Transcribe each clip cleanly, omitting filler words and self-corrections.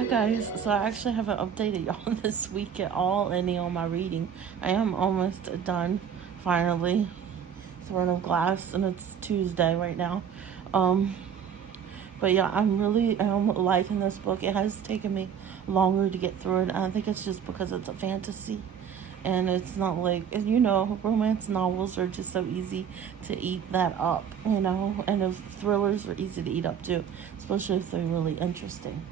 Hi guys, so I actually haven't updated y'all this week at all any on my reading. I am almost done, finally. Throne of Glass, and it's Tuesday right now. Um, but yeah, I'm liking this book. It has taken me longer to get through it. I think it's just because it's a fantasy. And it's not like, romance novels are just so easy to eat that up, and if thrillers are easy to eat up too, especially if they're really interesting.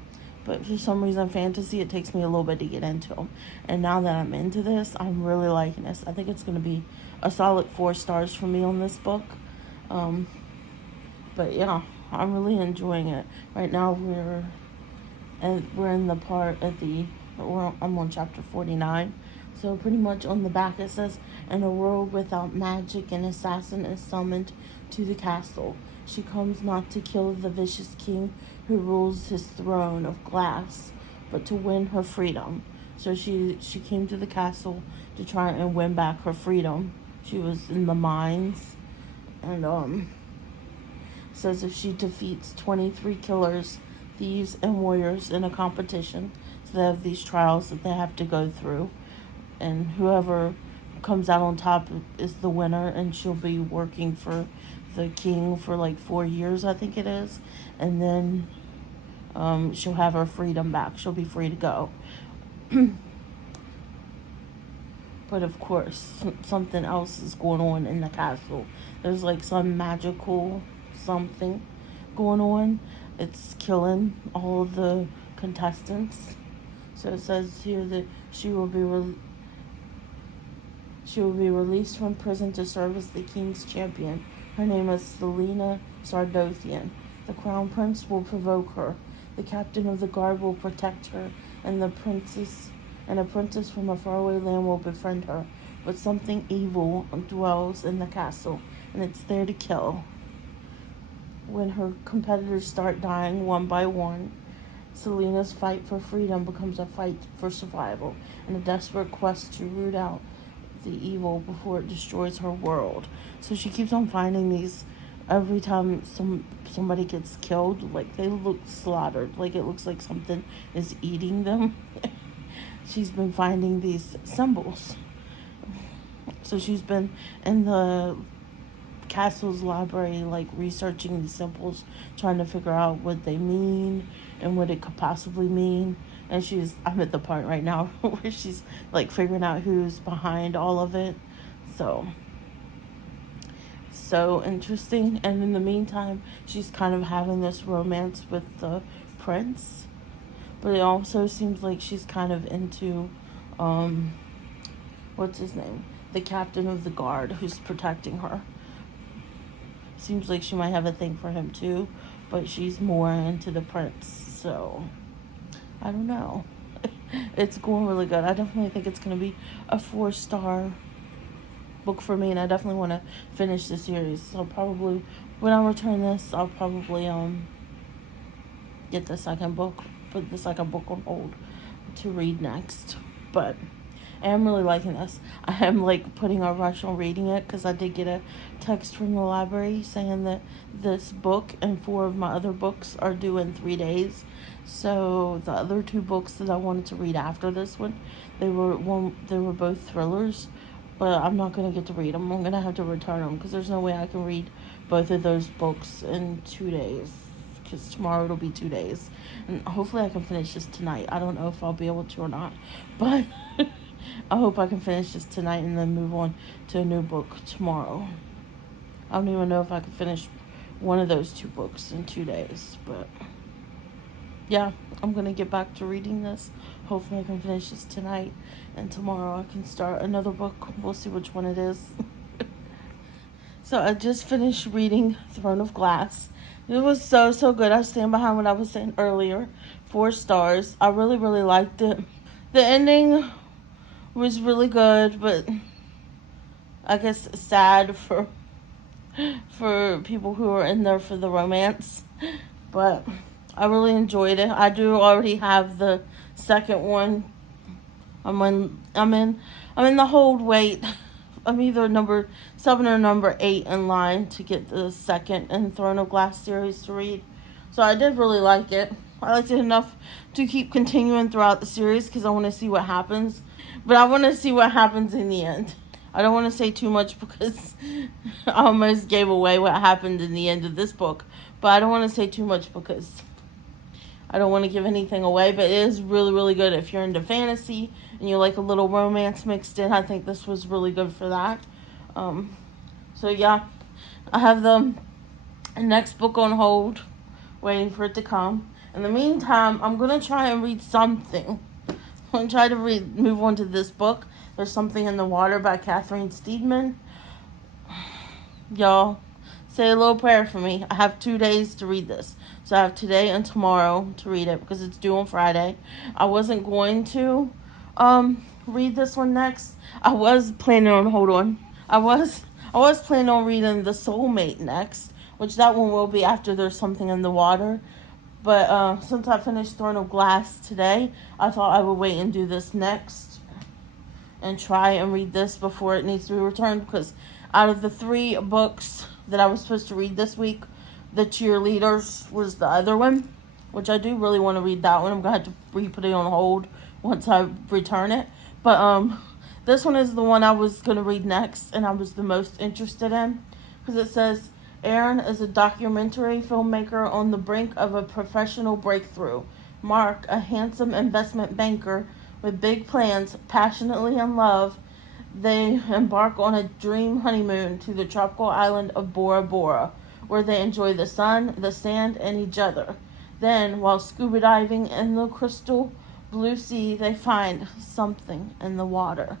But for some reason, fantasy, it takes me a little bit to get into them. And now that I'm into this, I'm really liking this. I think it's going to be a solid 4 stars for me on this book. But yeah, I'm really enjoying it. Right now, we're in the part I'm on chapter 49. So pretty much on the back it says, in a world without magic, an assassin is summoned to the castle. She comes not to kill the vicious king who rules his throne of glass, but to win her freedom. So she came to the castle to try and win back her freedom. She was in the mines, and says if she defeats 23 killers, thieves, and warriors in a competition, so they have these trials that they have to go through, and whoever comes out on top is the winner, and she'll be working for the king for like 4 years, I think it is, and then she'll have her freedom back. She'll be free to go. But of course, something else is going on in the castle. There's like some magical something going on. It's killing all the contestants. So it says here that she will be released from prison to serve as the king's champion. Her name is Selena Sardothian. The crown prince will provoke her. The captain of the guard will protect her, and a princess from a faraway land will befriend her. But something evil dwells in the castle, and it's there to kill. When her competitors start dying one by one, Selena's fight for freedom becomes a fight for survival, and a desperate quest to root out the evil before it destroys her world. So she keeps on finding these. Every time somebody gets killed, like they look slaughtered, like it looks like something is eating them. She's been finding these symbols. So she's been in the castle's library, like researching these symbols, trying to figure out what they mean and what it could possibly mean. And I'm at the part right now where she's like figuring out who's behind all of it. So interesting. And in the meantime, she's kind of having this romance with the prince, but it also seems like she's kind of into what's his name, the captain of the guard who's protecting her. Seems like she might have a thing for him too, but she's more into the prince. So I don't know. It's going really good. I definitely think it's going to be a 4-star book for me, and I definitely want to finish the series. So probably when I return this, I'll probably get the second book, put the second book on hold to read next. But I am really liking this. I am like putting a rush on reading it because I did get a text from the library saying that this book and 4 of my other books are due in 3 days. So the other 2 books that I wanted to read after this one, they were both thrillers, but I'm not going to get to read them. I'm going to have to return them because there's no way I can read both of those books in 2 days, because tomorrow it'll be 2 days. And hopefully I can finish this tonight. I don't know if I'll be able to or not, but I hope I can finish this tonight and then move on to a new book tomorrow. I don't even know if I can finish one of those 2 books in 2 days, but yeah, I'm going to get back to reading this. Hopefully I can finish this tonight, and tomorrow I can start another book. We'll see which one it is. So I just finished reading Throne of Glass. It was so good. I stand behind what I was saying earlier. 4 stars. I really, really liked it. The ending was really good, but I guess sad for people who are in there for the romance. But I really enjoyed it. I do already have the second one. I'm in the hold wait. I'm either number 7 or number 8 in line to get the second in Throne of Glass series to read. So I did really like it. I liked it enough to keep continuing throughout the series because I want to see what happens. But I want to see what happens in the end. I don't want to say too much because I almost gave away what happened in the end of this book. But I don't want to say too much because I don't want to give anything away. But it is really, really good if you're into fantasy and you like a little romance mixed in. I think this was really good for that. So yeah, I have the next book on hold, waiting for it to come. In the meantime, I'm going to try and read something. I'm going to try to move on to this book. There's Something in the Water by Catherine Steedman. Y'all, say a little prayer for me. I have 2 days to read this. So I have today and tomorrow to read it because it's due on Friday. I wasn't going to read this one next. I was planning on, I was planning on reading The Soulmate next, which that one will be after There's Something in the Water. But since I finished Throne of Glass today, I thought I would wait and do this next and try and read this before it needs to be returned, because out of the 3 books that I was supposed to read this week, The Cheerleaders was the other one, which I do really want to read that one. I'm going to have to put it on hold once I return it. But this one is the one I was going to read next and I was the most interested in, because it says, Aaron is a documentary filmmaker on the brink of a professional breakthrough. Mark, a handsome investment banker with big plans, passionately in love, they embark on a dream honeymoon to the tropical island of Bora Bora, where they enjoy the sun, the sand, and each other. Then, while scuba diving in the crystal blue sea, they find something in the water.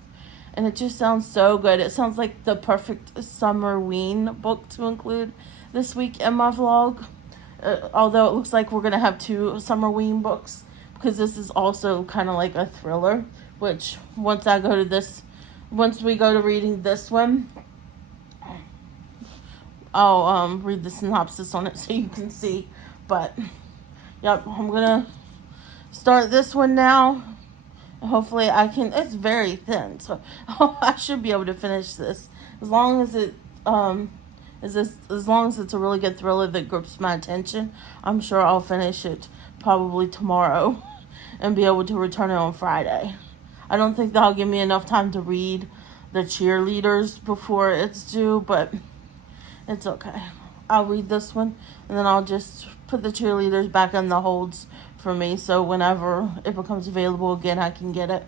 And it just sounds so good. It sounds like the perfect summer-ween book to include this week in my vlog. Although it looks like we're going to have 2 summer-ween books, because this is also kind of like a thriller, which once we go to reading this one, I'll read the synopsis on it so you can see. But, yep, I'm going to start this one now. Hopefully I can. It's very thin, so I should be able to finish this as long as it as long as it's a really good thriller that grips my attention. I'm sure I'll finish it probably tomorrow and be able to return it on Friday. I don't think that'll give me enough time to read The Cheerleaders before it's due, but it's okay. I'll read this one and then I'll just put The Cheerleaders back in the holds for me, so whenever it becomes available again, I can get it.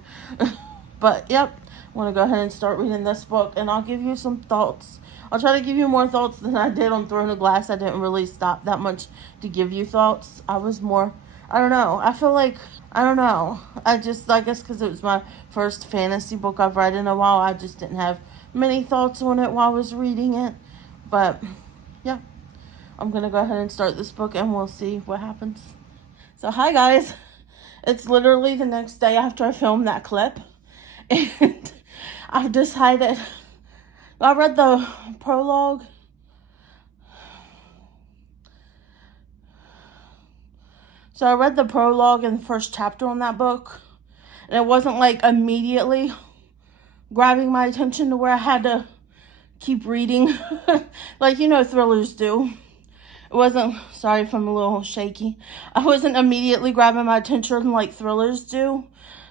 But, yep, I want to go ahead and start reading this book, and I'll give you some thoughts. I'll try to give you more thoughts than I did on Throne of Glass. I didn't really stop that much to give you thoughts. I was more, I don't know. I feel like, I don't know. I guess because it was my first fantasy book I've read in a while, I just didn't have many thoughts on it while I was reading it. But, yeah, I'm going to go ahead and start this book, and we'll see what happens. So, hi guys, it's literally the next day after I filmed that clip, and I've decided, I read the prologue, so I read the prologue in the first chapter on that book, and it wasn't like immediately grabbing my attention to where I had to keep reading, like, thrillers do. It wasn't, sorry if I'm a little shaky, I wasn't immediately grabbing my attention like thrillers do,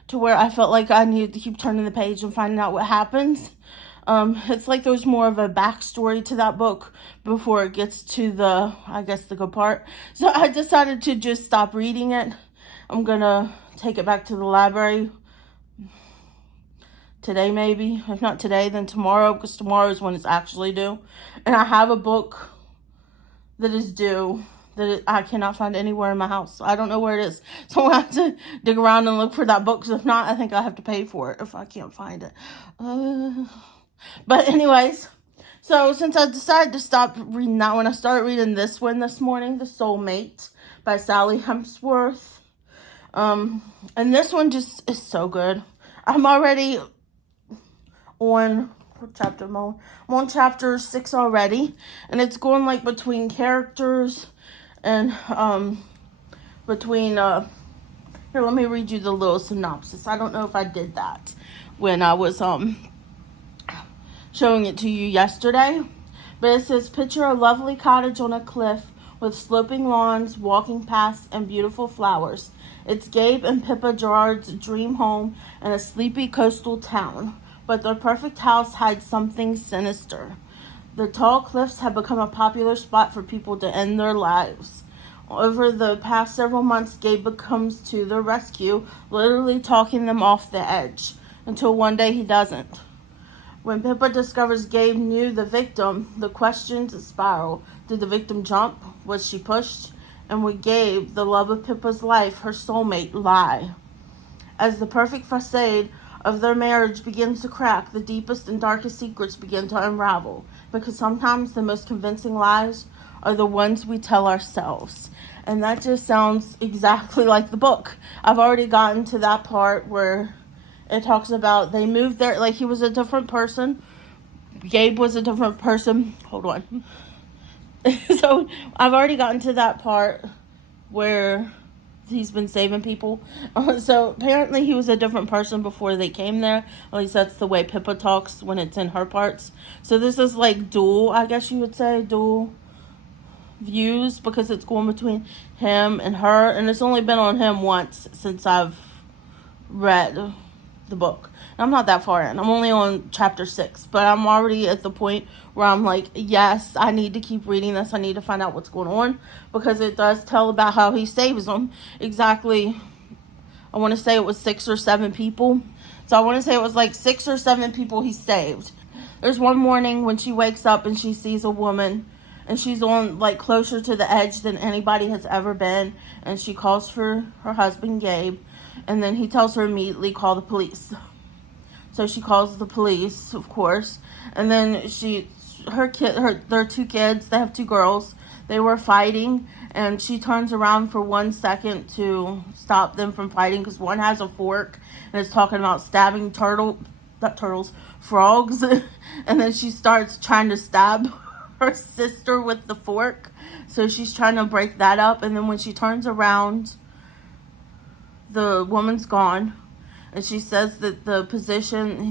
to where I felt like I needed to keep turning the page and finding out what happens. It's like there's more of a backstory to that book before it gets to the good part. So I decided to just stop reading it. I'm going to take it back to the library today maybe. If not today, then tomorrow, because tomorrow is when it's actually due. And I have a book that is due that I cannot find anywhere in my house. I don't know where it is. So I have to dig around and look for that book, because if not, I think I have to pay for it if I can't find it. But anyways, so since I decided to stop reading that one, I started reading this one this morning, The Soulmate by Sally Hemsworth. And this one just is so good. I'm already on... What chapter am I on? I'm on chapter 6 already, and it's going like between characters and between here, let me read you the little synopsis. I don't know if I did that when I was showing it to you yesterday, but it says, picture a lovely cottage on a cliff with sloping lawns, walking paths, and beautiful flowers. It's Gabe and Pippa Gerard's dream home in a sleepy coastal town, but their perfect house hides something sinister. The tall cliffs have become a popular spot for people to end their lives. Over the past several months, Gabe comes to their rescue, literally talking them off the edge, until one day he doesn't. When Pippa discovers Gabe knew the victim, the questions spiral. Did the victim jump? Was she pushed? And would Gabe, the love of Pippa's life, her soulmate, lie? As the perfect facade of their marriage begins to crack, the deepest and darkest secrets begin to unravel. Because sometimes the most convincing lies are the ones we tell ourselves. And that just sounds exactly like the book. I've already gotten to that part where it talks about they moved there, like he was a different person. Gabe was a different person. Hold on. So I've already gotten to that part where he's been saving people. So apparently he was a different person before they came there. At least that's the way Pippa talks when it's in her parts. So this is like dual, I guess you would say, dual views, because it's going between him and her. And it's only been on him once since I've read the book. And I'm not that far in. I'm only on chapter 6, but I'm already at the point where I'm like, yes, I need to keep reading this. I need to find out what's going on, because it does tell about how he saves them. Exactly, I want to say it was 6 or 7 people. So I want to say it was like 6 or 7 people he saved. There's one morning when she wakes up and she sees a woman, and she's on like closer to the edge than anybody has ever been, and she calls for her husband Gabe. And then he tells her immediately, call the police. So she calls the police, of course. And then their 2 kids, they have 2 girls. They were fighting, and she turns around for 1 second to stop them from fighting, because one has a fork and is talking about stabbing frogs. And then she starts trying to stab her sister with the fork. So she's trying to break that up. And then when she turns around, the woman's gone, and she says that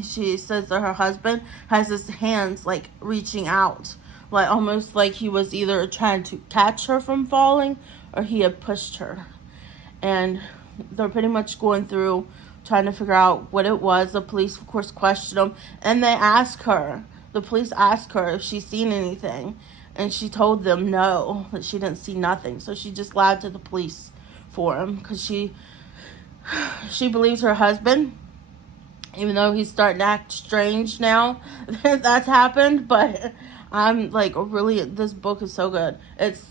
she says that her husband has his hands like reaching out, like almost like he was either trying to catch her from falling or he had pushed her. And they're pretty much going through trying to figure out what it was. The police, of course, question them, and the police ask her if she's seen anything, and she told them no, that she didn't see nothing. So she just lied to the police for him, because she believes her husband, even though he's starting to act strange now. That's happened. But I'm like, really, this book is so good. It's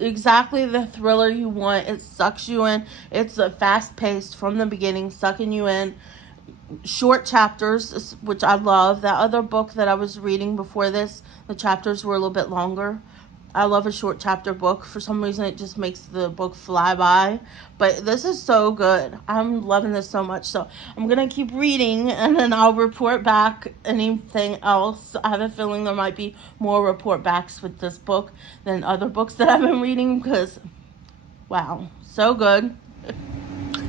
exactly the thriller you want. It sucks you in. It's a fast-paced from the beginning, sucking you in. Short chapters, which I love. That other book that I was reading before this, the chapters were a little bit longer. I love a short chapter book. For some reason, it just makes the book fly by. But this is so good. I'm loving this so much. So I'm going to keep reading, and then I'll report back anything else. I have a feeling there might be more report backs with this book than other books that I've been reading, because, wow, so good.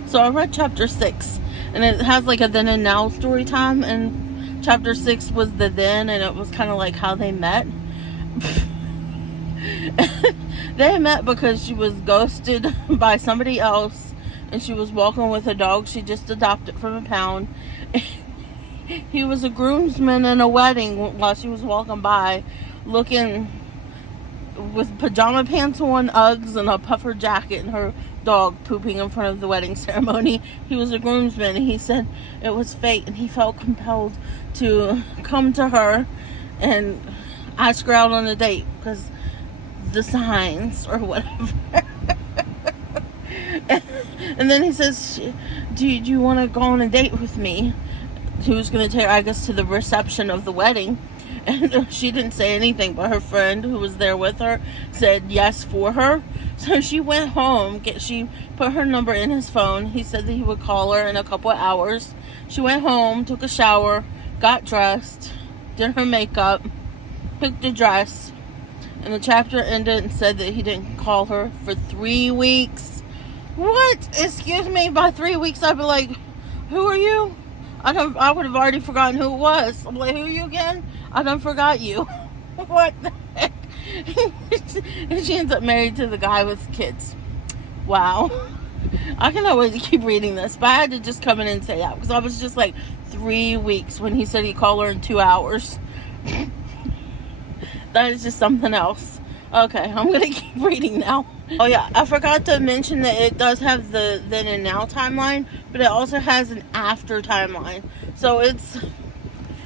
So I read chapter 6, and it has like a then and now story time. And chapter 6 was the then, and it was kind of like how they met. They met because she was ghosted by somebody else, and she was walking with a dog she just adopted from a pound. He was a groomsman in a wedding while she was walking by, looking with pajama pants on, Uggs, and a puffer jacket, and her dog pooping in front of the wedding ceremony. He was a groomsman, and he said it was fate, and he felt compelled to come to her and ask her out on a date, because the signs or whatever. And then he says, do you want to go on a date with me? He was going to take her, I guess, to the reception of the wedding. And she didn't say anything, but her friend who was there with her said yes for her. So she went home. She put her number in his phone. He said that he would call her in a couple of hours. She went home, took a shower, got dressed, did her makeup, picked a dress, and the chapter ended and said that he didn't call her for 3 weeks. What? Excuse me? By 3 weeks, I'd be like, who are you? I would have already forgotten who it was. I'm like, who are you again? I done forgot you. What the heck? And she ends up married to the guy with kids. Wow. I cannot wait to keep reading this, but I had to just come in and say that because I was just like 3 weeks when he said he'd call her in 2 hours. That is just something else. Okay, I'm gonna keep reading now. Oh yeah, I forgot to mention that it does have the then and now timeline, but it also has an after timeline. So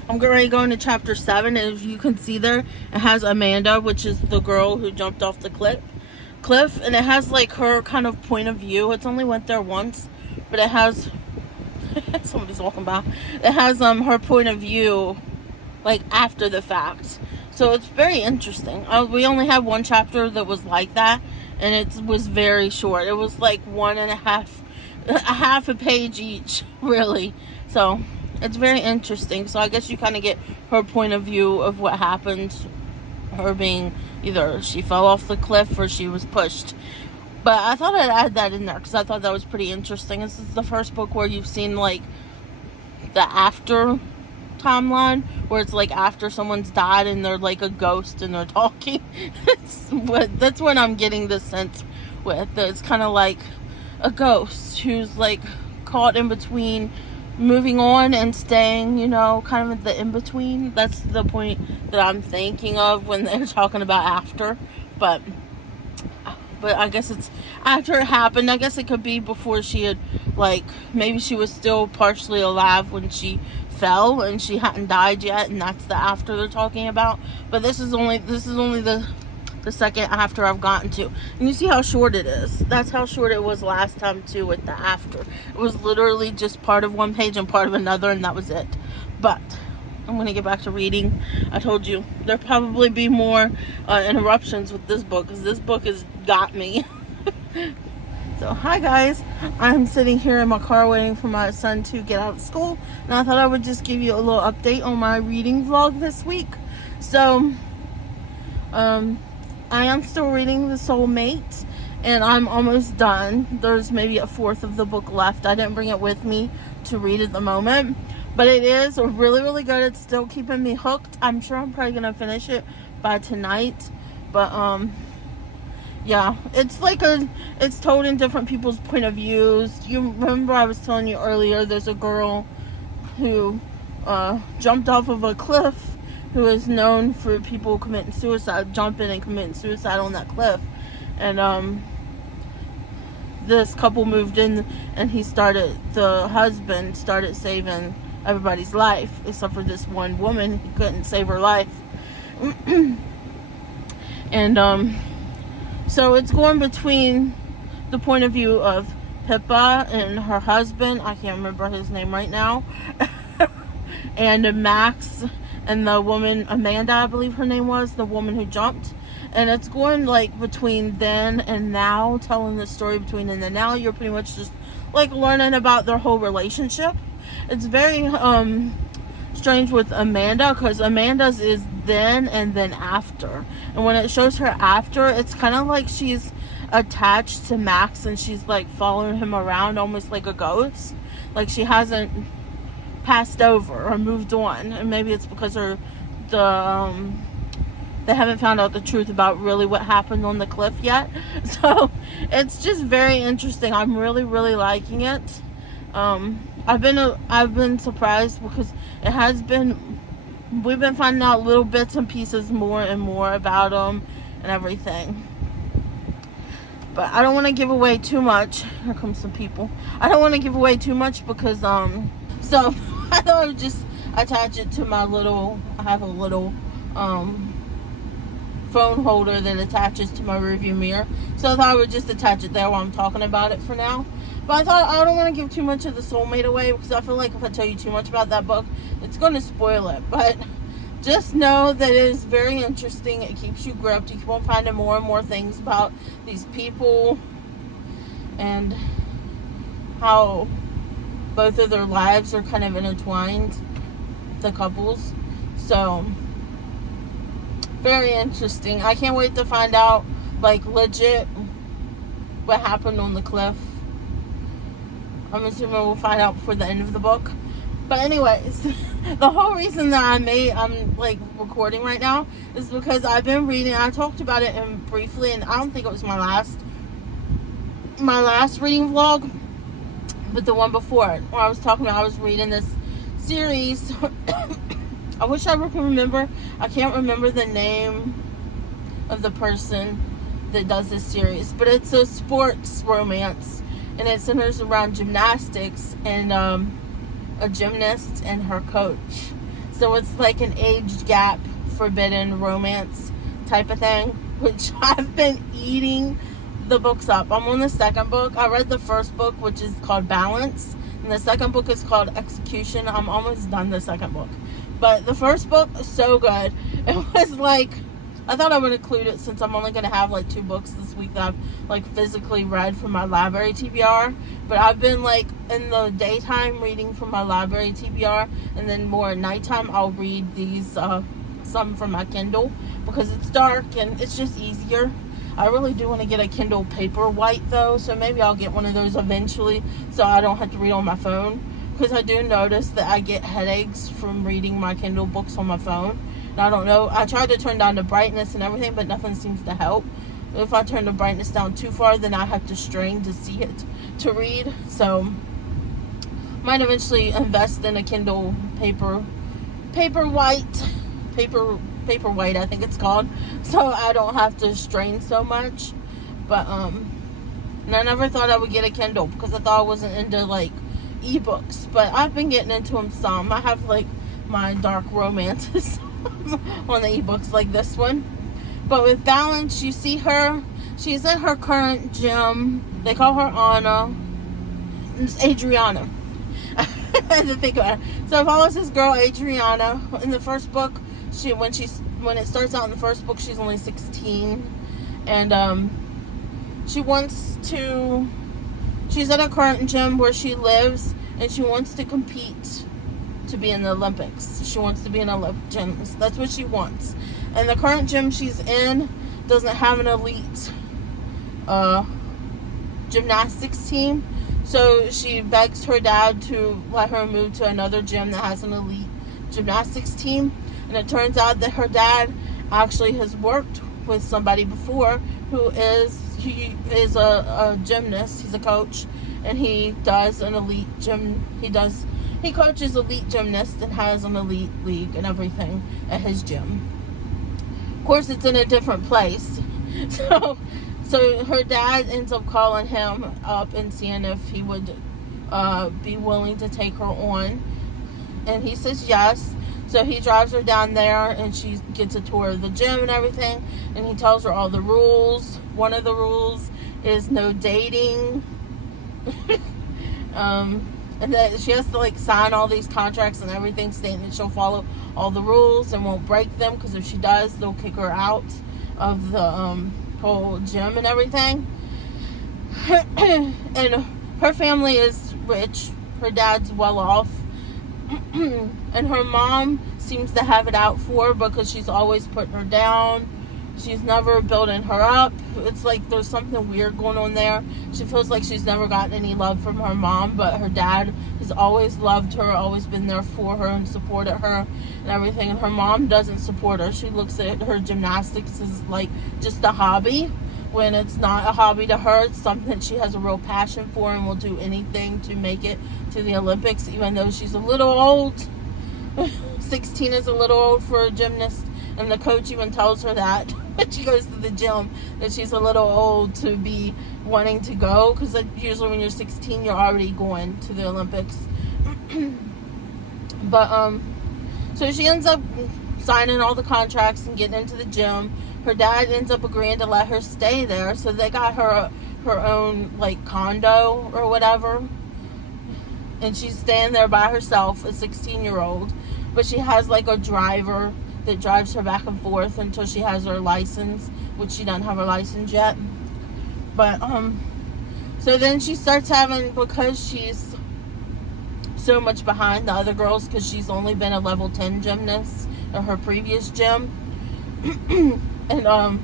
I'm ready to go into chapter 7, and as you can see there, it has Amanda, which is the girl who jumped off the cliff, and it has like her kind of point of view. It's only went there once, but it has somebody's walking by. It has her point of view like after the fact. So it's very interesting. We only had one chapter that was like that, and it was very short. It was like half a page each, really. So it's very interesting. So I guess you kind of get her point of view of what happened. Her being either she fell off the cliff or she was pushed. But I thought I'd add that in there because I thought that was pretty interesting. This is the first book where you've seen like the after timeline, where it's like after someone's died and they're like a ghost and they're talking. That's what I'm getting the sense with. It's kind of like a ghost who's like caught in between moving on and staying, you know, kind of the in-between. That's the point that I'm thinking of when they're talking about after. But I guess it's after it happened. I guess it could be before she had, like, maybe she was still partially alive when she fell and she hadn't died yet, and that's the after they're talking about. But this is only the second after I've gotten to. And you see how short it is. That's how short it was last time too with the after. It was literally just part of one page and part of another, and that was it. But I'm going to get back to reading. I told you there'll probably be more interruptions with this book because this book has got me. So hi guys, I'm sitting here in my car waiting for my son to get out of school, and I thought I would just give you a little update on my reading vlog this week. So I am still reading The Soulmate, and I'm almost done. There's maybe a fourth of the book left. I didn't bring it with me to read at the moment, but it is really, really good. It's still keeping me hooked. I'm sure I'm probably gonna finish it by tonight, but yeah, it's like it's told in different people's point of views. You remember I was telling you earlier, there's a girl who jumped off of a cliff, who is known for people committing suicide, jumping and committing suicide on that cliff. And this couple moved in, and the husband started saving everybody's life, except for this one woman. He couldn't save her life. And so it's going between the point of view of Pippa and her husband, I can't remember his name right now, and Max and the woman, Amanda, I believe her name was, the woman who jumped. And it's going like between then and now, telling the story between then and now. You're pretty much just like learning about their whole relationship. It's very strange with Amanda, because Amanda's is then and then after. And when it shows her after, it's kind of like she's attached to Max and she's like following him around almost like a ghost. Like she hasn't passed over or moved on. And maybe it's because they haven't found out the truth about really what happened on the cliff yet. So it's just very interesting. I'm really, really liking it. I've been surprised because we've been finding out little bits and pieces more and more about them and everything. But I don't want to give away too much. Here comes some people. I don't want to give away too much because so I thought I would just attach it to my I have a little phone holder that attaches to my rearview mirror. So I thought I would just attach it there while I'm talking about it for now. But I thought I don't want to give too much of The Soulmate away, because I feel like if I tell you too much about that book, it's going to spoil it. But just know that it is very interesting. It keeps you gripped. You keep on finding more and more things about these people and how both of their lives are kind of intertwined, the couples. So very interesting. I can't wait to find out, like, legit what happened on the cliff. I'm assuming we'll find out before the end of the book. But anyways, The whole reason that I'm like recording right now is because I've been reading. I talked about it briefly, and I don't think it was my last reading vlog, but the one before it, where I was talking about I was reading this series. I wish I could remember. I can't remember the name of the person that does this series, but it's a sports romance, and it centers around gymnastics and a gymnast and her coach. So it's like an age gap forbidden romance type of thing, which I've been eating the books up. I'm on the second book. I read the first book, which is called Balance, and the second book is called Execution. I'm almost done the second book, but the first book is so good. It was like, I thought I would include it since I'm only going to have like 2 books this week that I've like physically read from my library TBR. But I've been like in the daytime reading from my library TBR, and then more at nighttime I'll read these some from my Kindle, because it's dark and it's just easier. I really do want to get a Kindle Paperwhite though, so maybe I'll get one of those eventually so I don't have to read on my phone, because I do notice that I get headaches from reading my Kindle books on my phone. And I don't know, I tried to turn down the brightness and everything, but nothing seems to help. If I turn the brightness down too far, then I have to strain to see it to read. So might eventually invest in a Kindle Paperwhite, I think it's called, so I don't have to strain so much. But and I never thought I would get a Kindle because I thought I wasn't into like ebooks, but I've been getting into them some. I have like my dark romances on the ebooks like this one. But with Balance, you see her, she's in her current gym. They call her Anna. It's Adriana. I had to think about it. So it follows this girl Adriana. In the first book, when it starts out in the first book, she's only 16, and she's at a current gym where she lives, and she wants to compete to be in the Olympics. She wants to be an Olympic gymnast. That's what she wants. And the current gym she's in doesn't have an elite gymnastics team, so she begs her dad to let her move to another gym that has an elite gymnastics team. And it turns out that her dad actually has worked with somebody before he is a gymnast. He's a coach, and he does an elite gym. He coaches elite gymnasts and has an elite league and everything at his gym. Of course, it's in a different place. So her dad ends up calling him up and seeing if he would be willing to take her on, and he says yes. So he drives her down there, and she gets a tour of the gym and everything, and he tells her all the rules. One of the rules is no dating. And that she has to like sign all these contracts and everything, stating that she'll follow all the rules and won't break them, because if she does, they'll kick her out of the whole gym and everything. And her family is rich. Her dad's well off. And her mom seems to have it out for her because she's always putting her down. She's never building her up. It's like there's something weird going on there. She feels like she's never gotten any love from her mom, but her dad has always loved her, always been there for her and supported her and everything. And her mom doesn't support her. She looks at her gymnastics as like just a hobby, when it's not a hobby to her. It's something that she has a real passion for and will do anything to make it to the Olympics, even though she's a little old. 16 is a little old for a gymnast, and the coach even tells her that when she goes to the gym, that she's a little old to be wanting to go, because usually when you're 16 you're already going to the Olympics. But so she ends up signing all the contracts and getting into the gym. Her dad ends up agreeing to let her stay there, so they got her own like condo or whatever, and she's staying there by herself, a 16-year-old. But she has like a driver that drives her back and forth until she has her license, which she doesn't have her license yet. But so then she starts having, because she's so much behind the other girls, because she's only been a level 10 gymnast at her previous gym. And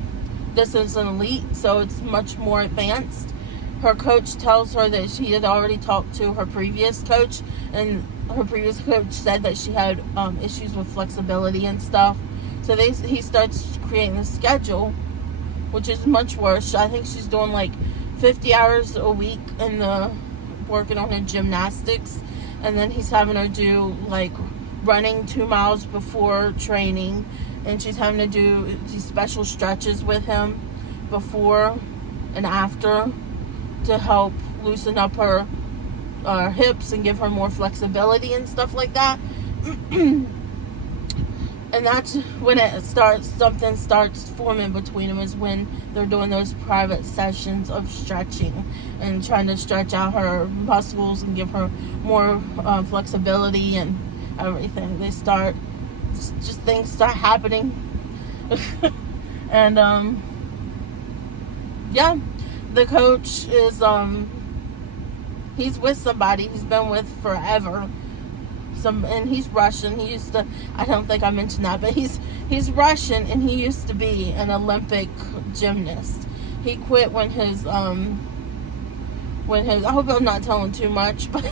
this is an elite, so it's much more advanced. Her coach tells her that she had already talked to her previous coach, and her previous coach said that she had issues with flexibility and stuff. So he starts creating a schedule, which is much worse. I think she's doing like 50 hours a week working on her gymnastics, and then he's having her do like running 2 miles before training, and she's having to do these special stretches with him before and after to help loosen up her hips and give her more flexibility and stuff like that. And that's when something starts forming between them, is when they're doing those private sessions of stretching and trying to stretch out her muscles and give her more flexibility and everything. Things start happening. And yeah, the coach is he's with somebody he's been with forever. And he's Russian. He used to, I don't think I mentioned that, but he's Russian, and he used to be an Olympic gymnast. He quit when his I hope I'm not telling too much, but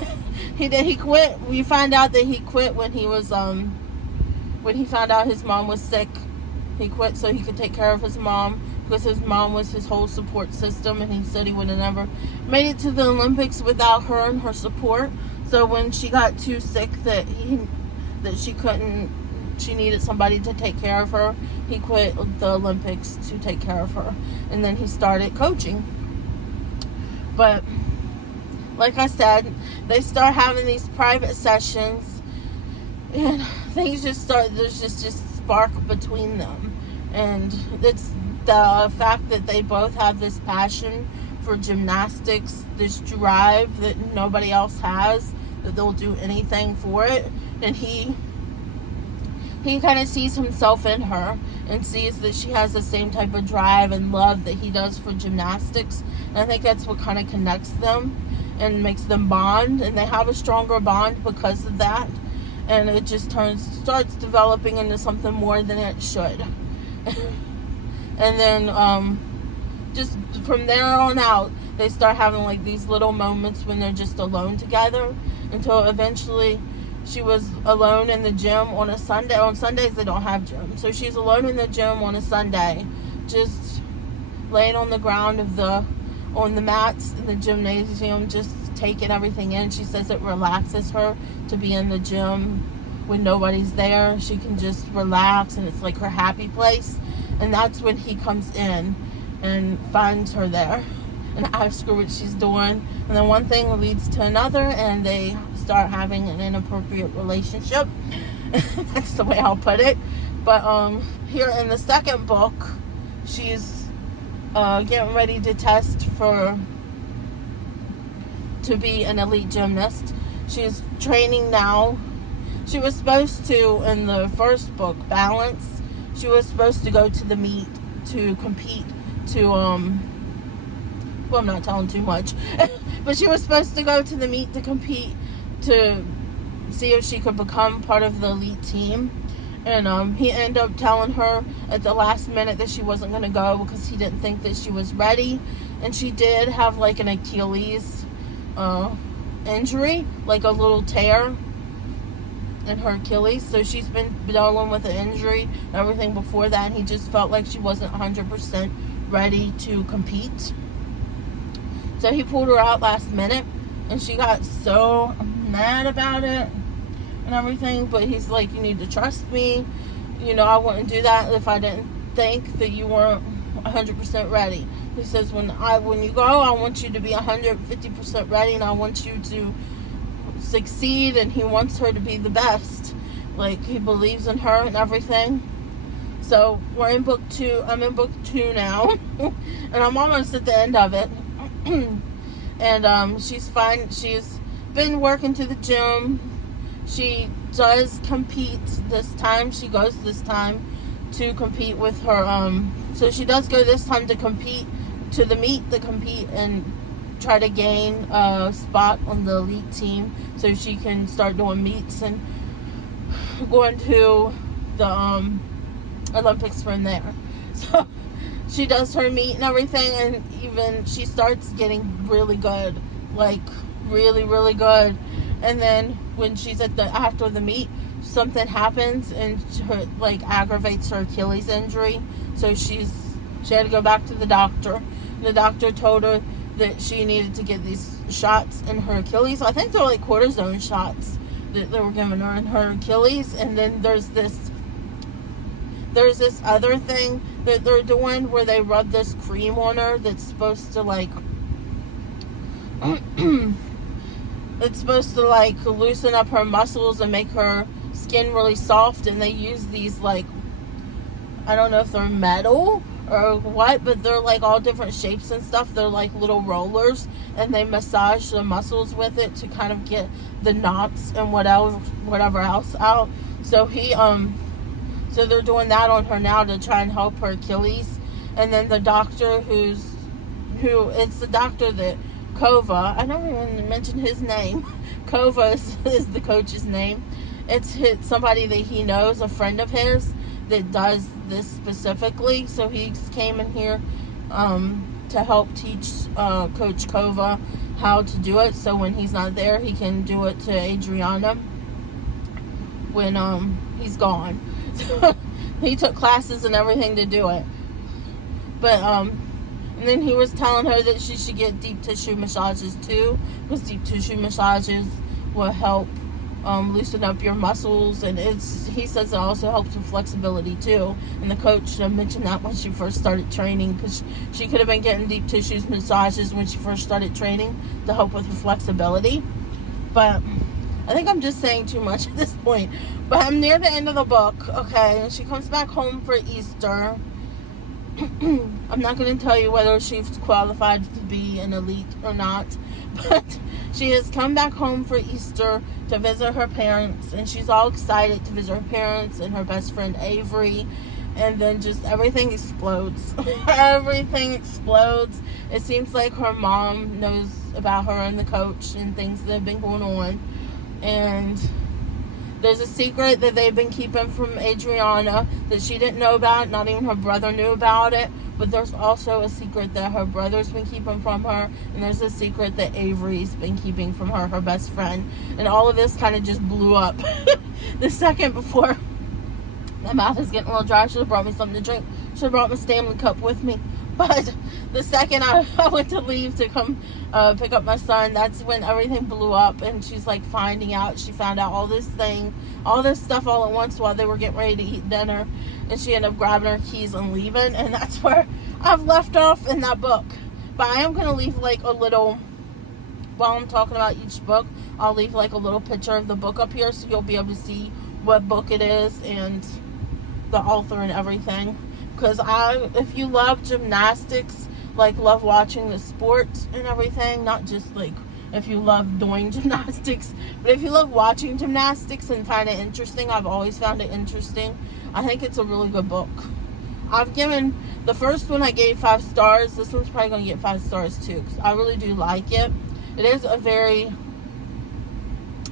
he quit. We find out that he quit when he found out his mom was sick. He quit so he could take care of his mom, because his mom was his whole support system, and he said he would have never made it to the Olympics without her and her support. So when she got too sick that she needed somebody to take care of her, he quit the Olympics to take care of her. And then he started coaching. But like I said, they start having these private sessions, and things just start, there's just spark between them. And it's the fact that they both have this passion for gymnastics, this drive that nobody else has, that they'll do anything for it. And he kind of sees himself in her and sees that she has the same type of drive and love that he does for gymnastics. And I think that's what kind of connects them and makes them bond, and they have a stronger bond because of that. And it just starts developing into something more than it should. And then just from there on out, they start having like these little moments when they're just alone together, until eventually she was alone in the gym on a Sunday. On Sundays they don't have gym, so she's alone in the gym on a Sunday, just laying on the ground on the mats in the gymnasium, just taking everything in. She says it relaxes her to be in the gym when nobody's there. She can just relax, and it's like her happy place. And that's when he comes in and finds her there and asks her what she's doing. And then one thing leads to another, and they start having an inappropriate relationship. That's the way I'll put it. But here in the second book, she's getting ready to test to be an elite gymnast. She's training now. She was supposed to, in the first book, Balance, she was supposed to go to the meet to compete well, I'm not telling too much, but she was supposed to go to the meet to compete to see if she could become part of the elite team. And he ended up telling her at the last minute that she wasn't going to go because he didn't think that she was ready. And she did have like an Achilles injury, like a little tear in her Achilles. So she's been dealing with an injury and everything before that, and he just felt like she wasn't 100% ready to compete. So he pulled her out last minute, and she got so mad about it and everything. But he's like, you need to trust me. You know, I wouldn't do that if I didn't think that you weren't 100% ready. He says, when you go, I want you to be 150% ready, and I want you to succeed. And he wants her to be the best. Like, he believes in her and everything. So we're in book 2. I'm in book 2 now, and I'm almost at the end of it. And she's fine. She's been working to the gym. She does compete this time. She goes this time to compete with her. So she does go this time to compete to the meet, to compete and try to gain a spot on the elite team, so she can start doing meets and going to the Olympics from there. So she does her meet and everything, and even she starts getting really good, like really, really good. And then when she's after the meet, something happens and her, like, aggravates her Achilles injury. So she had to go back to the doctor. The doctor told her that she needed to get these shots in her Achilles. I think they're like cortisone shots that they were giving her in her Achilles. And then there's this other thing that they're doing where they rub this cream on her that's supposed to like it's supposed to like loosen up her muscles and make her skin really soft. And they use these, like, I don't know if they're metal or what, but they're like all different shapes and stuff. They're like little rollers, and they massage the muscles with it to kind of get the knots and whatever else out. So so they're doing that on her now to try and help her Achilles. And then the doctor it's the doctor that Kova, I don't even mention his name. Kova is the coach's name. It's somebody that he knows, a friend of his, that does this specifically. So he came in here to help teach Coach Kova how to do it. So when he's not there, he can do it to Adriana when he's gone. He took classes and everything to do it. But and then he was telling her that she should get deep tissue massages too, because deep tissue massages will help loosen up your muscles, and he says it also helps with flexibility too. And the coach mentioned that when she first started training, because she could have been getting deep tissue massages when she first started training to help with her flexibility. But I think I'm just saying too much at this point. But I'm near the end of the book, okay? And she comes back home for Easter. I'm not going to tell you whether she's qualified to be an elite or not, but she has come back home for Easter to visit her parents, and she's all excited to visit her parents and her best friend Avery. And then just everything explodes. Everything explodes. It seems like her mom knows about her and the coach and things that have been going on. And there's a secret that they've been keeping from Adriana that she didn't know about. Not even her brother knew about it. But there's also a secret that her brother's been keeping from her. And there's a secret that Avery's been keeping from her best friend. And all of this kind of just blew up. The second before my mouth is getting a little dry. I should have brought me something to drink. Should have brought my Stanley cup with me. But the second I went to leave to come pick up my son, that's when everything blew up. And she's like she found out all this stuff all at once while they were getting ready to eat dinner. And she ended up grabbing her keys and leaving. And that's where I've left off in that book. But I am going to leave like a little, while I'm talking about each book, I'll leave like a little picture of the book up here so you'll be able to see what book it is and the author and everything. Because if you love gymnastics, like love watching the sport and everything, not just like if you love doing gymnastics, but if you love watching gymnastics and find it interesting, I've always found it interesting. I think it's a really good book. I've given the first one, I gave 5 stars. This one's probably going to get 5 stars too, because I really do like it. It is a very,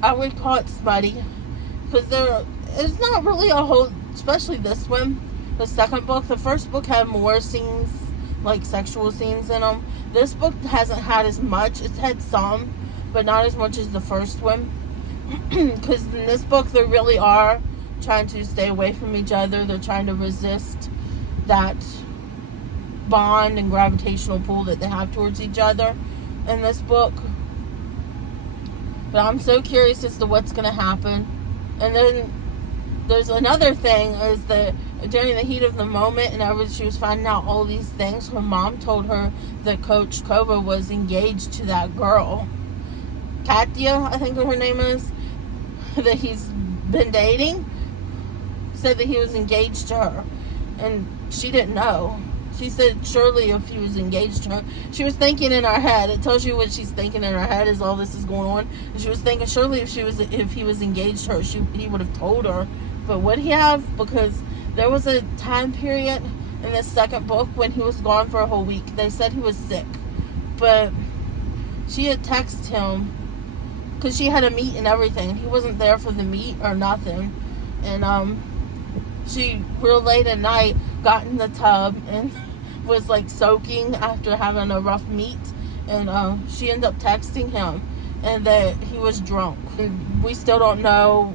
I would call it smutty, because it's not really a whole, especially this one. The second book, the first book had more scenes, like sexual scenes in them. This book hasn't had as much. It's had some, but not as much as the first one. Because in this book, they really are trying to stay away from each other. They're trying to resist that bond and gravitational pull that they have towards each other in this book. But I'm so curious as to what's going to happen. And then there's another thing, is that during the heat of the moment and she was finding out all these things, her mom told her that Coach Kova was engaged to that girl, Katya, I think her name is, that he's been dating. Said that he was engaged to her, and she didn't know. She said surely if he was engaged to her, she was thinking in her head, it tells you what she's thinking in her head as all this is going on, and she was thinking surely if he was engaged to her, he would have told her. But would he have? Because there was a time period in the second book when he was gone for a whole week. They said he was sick, but she had texted him because she had a meet and everything. He wasn't there for the meet or nothing. And she real late at night got in the tub and was like soaking after having a rough meet. And she ended up texting him, and that he was drunk. We still don't know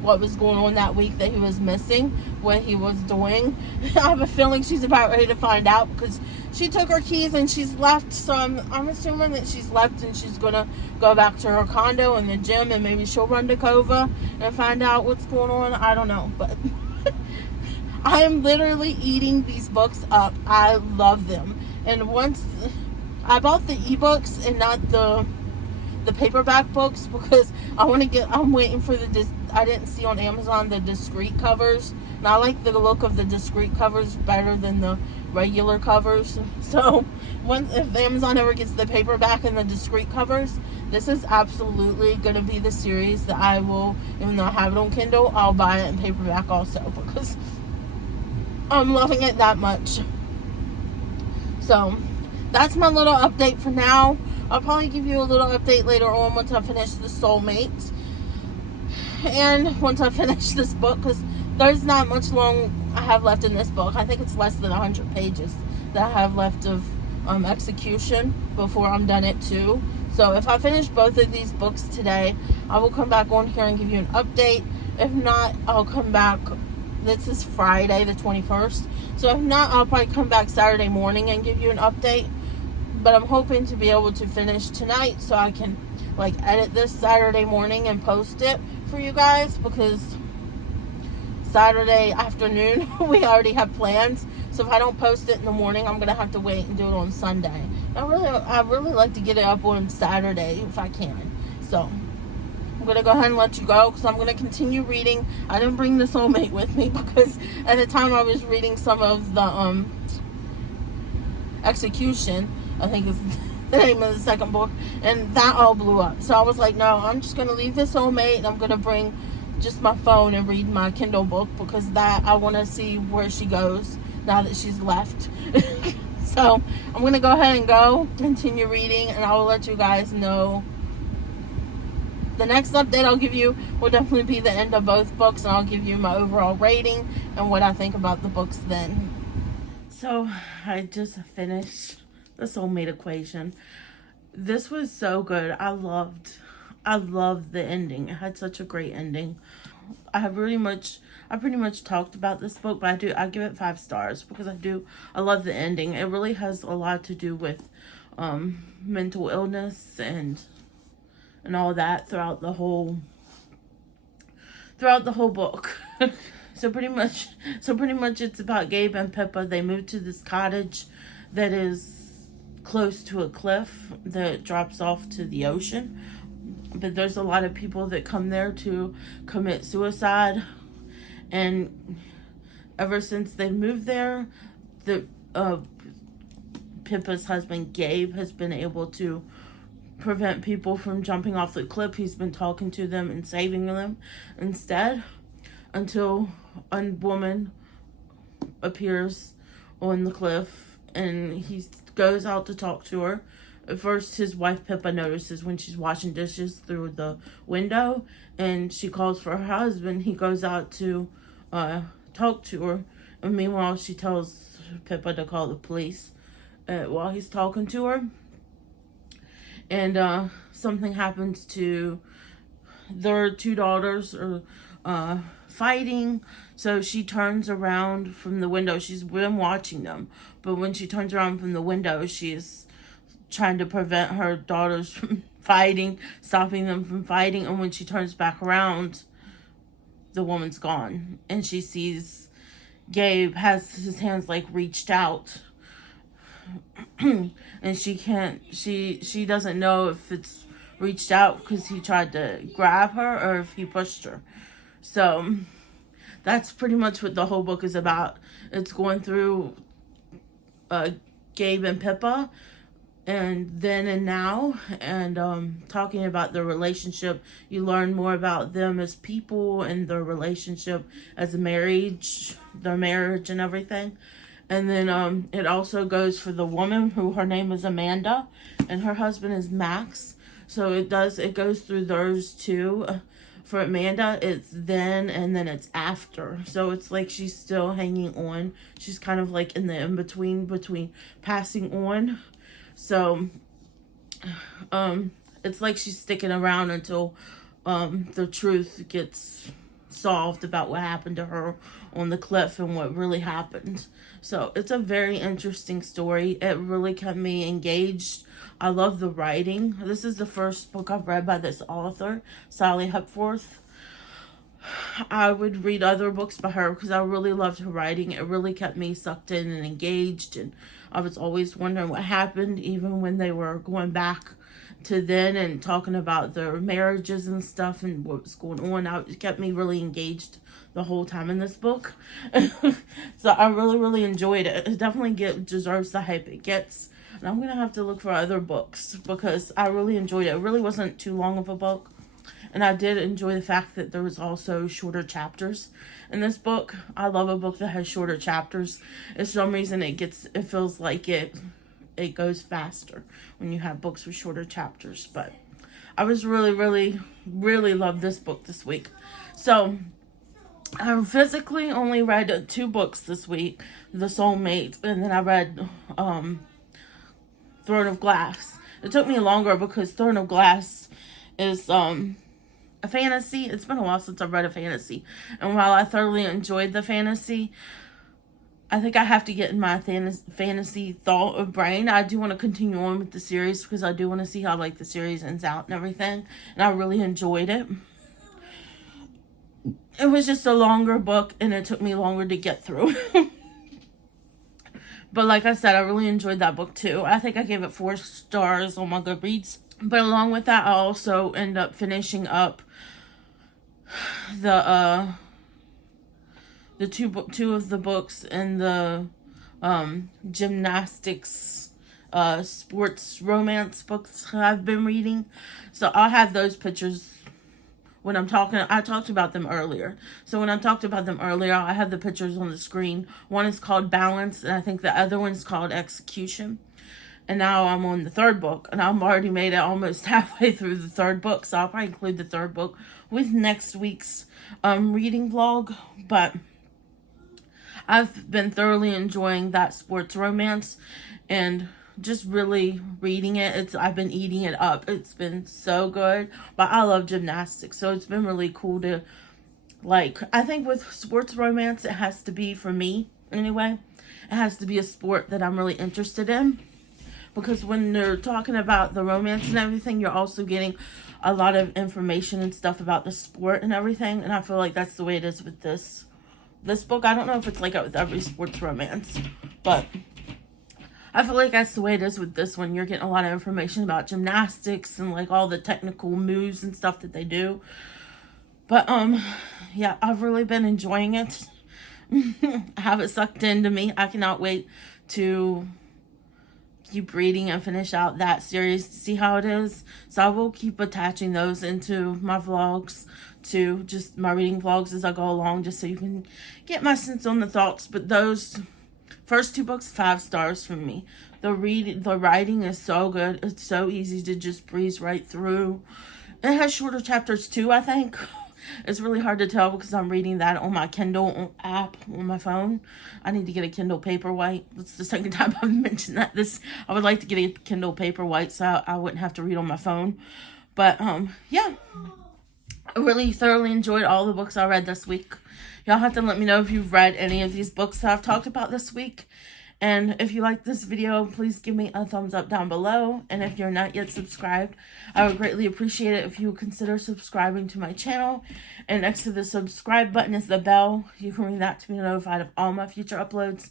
what was going on that week that he was missing, what he was doing. I have a feeling she's about ready to find out because she took her keys and she's left. So I'm assuming that she's left and she's going to go back to her condo and the gym, and maybe she'll run to Kova and find out what's going on. I don't know, but I am literally eating these books up. I love them. And once I bought the ebooks and not the paperback books because I'm waiting for I didn't see on Amazon the discreet covers, and I like the look of the discreet covers better than the regular covers. So if Amazon ever gets the paperback and the discreet covers, this is absolutely going to be the series that I will, even though I have it on Kindle, I'll buy it in paperback also because I'm loving it that much. So that's my little update for now. I'll probably give you a little update later on once I finish The Soulmate. And once I finish this book, because there's not much long I have left in this book. I think it's less than 100 pages that I have left of execution before I'm done it too. So if I finish both of these books today, I will come back on here and give you an update. If not, I'll come back. This is Friday the 21st. So if not, I'll probably come back Saturday morning and give you an update. But I'm hoping to be able to finish tonight so I can edit this Saturday morning and post it for you guys, because Saturday afternoon we already have plans. So if I don't post it in the morning, I'm gonna have to wait and do it on Sunday. I really like to get it up on Saturday if I can. So I'm gonna go ahead and let you go because I'm gonna continue reading. I didn't bring The Soulmate with me because at the time I was reading some of the execution, I think is the name of the second book, and that all blew up. So I was like, no, I'm just going to leave The Soulmate, and I'm going to bring just my phone and read my Kindle book, because that I want to see where she goes now that she's left. So I'm going to go ahead and continue reading, and I will let you guys know. The next update I'll give you will definitely be the end of both books, and I'll give you my overall rating and what I think about the books then. So I just finished The Soulmate Equation. This was so good. I loved the ending. It had such a great ending. I pretty much talked about this book, but I give it 5 stars because I love the ending. It really has a lot to do with mental illness and all that throughout the whole book. So pretty much it's about Gabe and Pippa. They moved to this cottage that is close to a cliff that drops off to the ocean. But there's a lot of people that come there to commit suicide. And ever since they moved there, Pippa's husband Gabe has been able to prevent people from jumping off the cliff. He's been talking to them and saving them instead, until a woman appears on the cliff and he goes out to talk to her. At first, his wife Pippa notices when she's washing dishes through the window, and she calls for her husband. He goes out to talk to her, and meanwhile she tells Pippa to call the police while he's talking to her. And something happens to their 2 daughters are fighting, so she turns around from the window. She's been watching them, but when she turns around from the window, she's trying to prevent her daughters from fighting, stopping them from fighting. And when she turns back around, the woman's gone, and she sees Gabe has his hands reached out, and she doesn't know if it's reached out because he tried to grab her or if he pushed her. So that's pretty much what the whole book is about. It's going through Gabe and Pippa and then and now, and talking about their relationship. You learn more about them as people and their relationship as a marriage, their marriage and everything. And then it also goes for the woman who her name is Amanda and her husband is Max. So it goes through theirs too. For Amanda, it's then and then it's after. So it's she's still hanging on. She's kind of in the in-between between passing on. So it's like she's sticking around until the truth gets solved about what happened to her on the cliff and what really happened. So it's a very interesting story. It really kept me engaged. I love the writing. This is the first book I've read by this author, Sally Hepworth. I would read other books by her because I really loved her writing. It really kept me sucked in and engaged, and I was always wondering what happened, even when they were going back to then and talking about their marriages and stuff and what was going on. It kept me really engaged the whole time in this book. So I really enjoyed it. It definitely deserves the hype it gets. And I'm gonna have to look for other books because I really enjoyed it. It really wasn't too long of a book. And I did enjoy the fact that there was also shorter chapters in this book. I love a book that has shorter chapters. For some reason it feels like it goes faster when you have books with shorter chapters. But I was really loved this book this week. So I physically only read 2 books this week, The Soulmate, and then I read Throne of Glass. It took me longer because Throne of Glass is a fantasy. It's been a while since I've read a fantasy, and while I thoroughly enjoyed the fantasy, I think I have to get in my fantasy thought of brain. I do want to continue on with the series because I do want to see how like the series ends out and everything, and I really enjoyed it. It was just a longer book and it took me longer to get through. But like I said, I really enjoyed that book too. I think I gave it 4 stars on my Goodreads. But along with that, I also end up finishing up the two of the books in the gymnastics sports romance books I've been reading. So I'll have those pictures when I'm talking. I talked about them earlier. So when I talked about them earlier, I have the pictures on the screen. One is called Balance, and I think the other one's called Execution. And now I'm on the 3rd book, and I've already made it almost halfway through the 3rd book, so I'll probably include the 3rd book with next week's reading vlog. But I've been thoroughly enjoying that sports romance and just really reading it. I've been eating it up. It's been so good. But I love gymnastics, so it's been really cool to, like, I think with sports romance, it has to be, for me anyway, it has to be a sport that I'm really interested in. Because when they're talking about the romance and everything, you're also getting a lot of information and stuff about the sport and everything. And I feel like that's the way it is with this book. I don't know if it's like that with every sports romance, but I feel like that's the way it is with this one. You're getting a lot of information about gymnastics and like all the technical moves and stuff that they do. But yeah, I've really been enjoying it. I have it sucked into me. I cannot wait to keep reading and finish out that series to see how it is. So I will keep attaching those into my vlogs too, just my reading vlogs as I go along, just so you can get my sense on the thoughts. But those first 2 books, 5 stars from me. The writing is so good. It's so easy to just breeze right through. It has shorter chapters too, I think. It's really hard to tell because I'm reading that on my Kindle app on my phone. I need to get a Kindle Paperwhite. That's the second time I've mentioned that. I would like to get a Kindle Paperwhite so I wouldn't have to read on my phone. But yeah, I really thoroughly enjoyed all the books I read this week. Y'all have to let me know if you've read any of these books that I've talked about this week. And if you like this video, please give me a thumbs up down below. And if you're not yet subscribed, I would greatly appreciate it if you would consider subscribing to my channel. And next to the subscribe button is the bell. You can ring that to be notified of all my future uploads.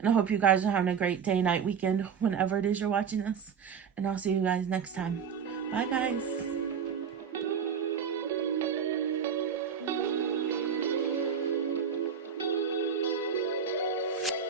And I hope you guys are having a great day, night, weekend, whenever it is you're watching this. And I'll see you guys next time. Bye, guys.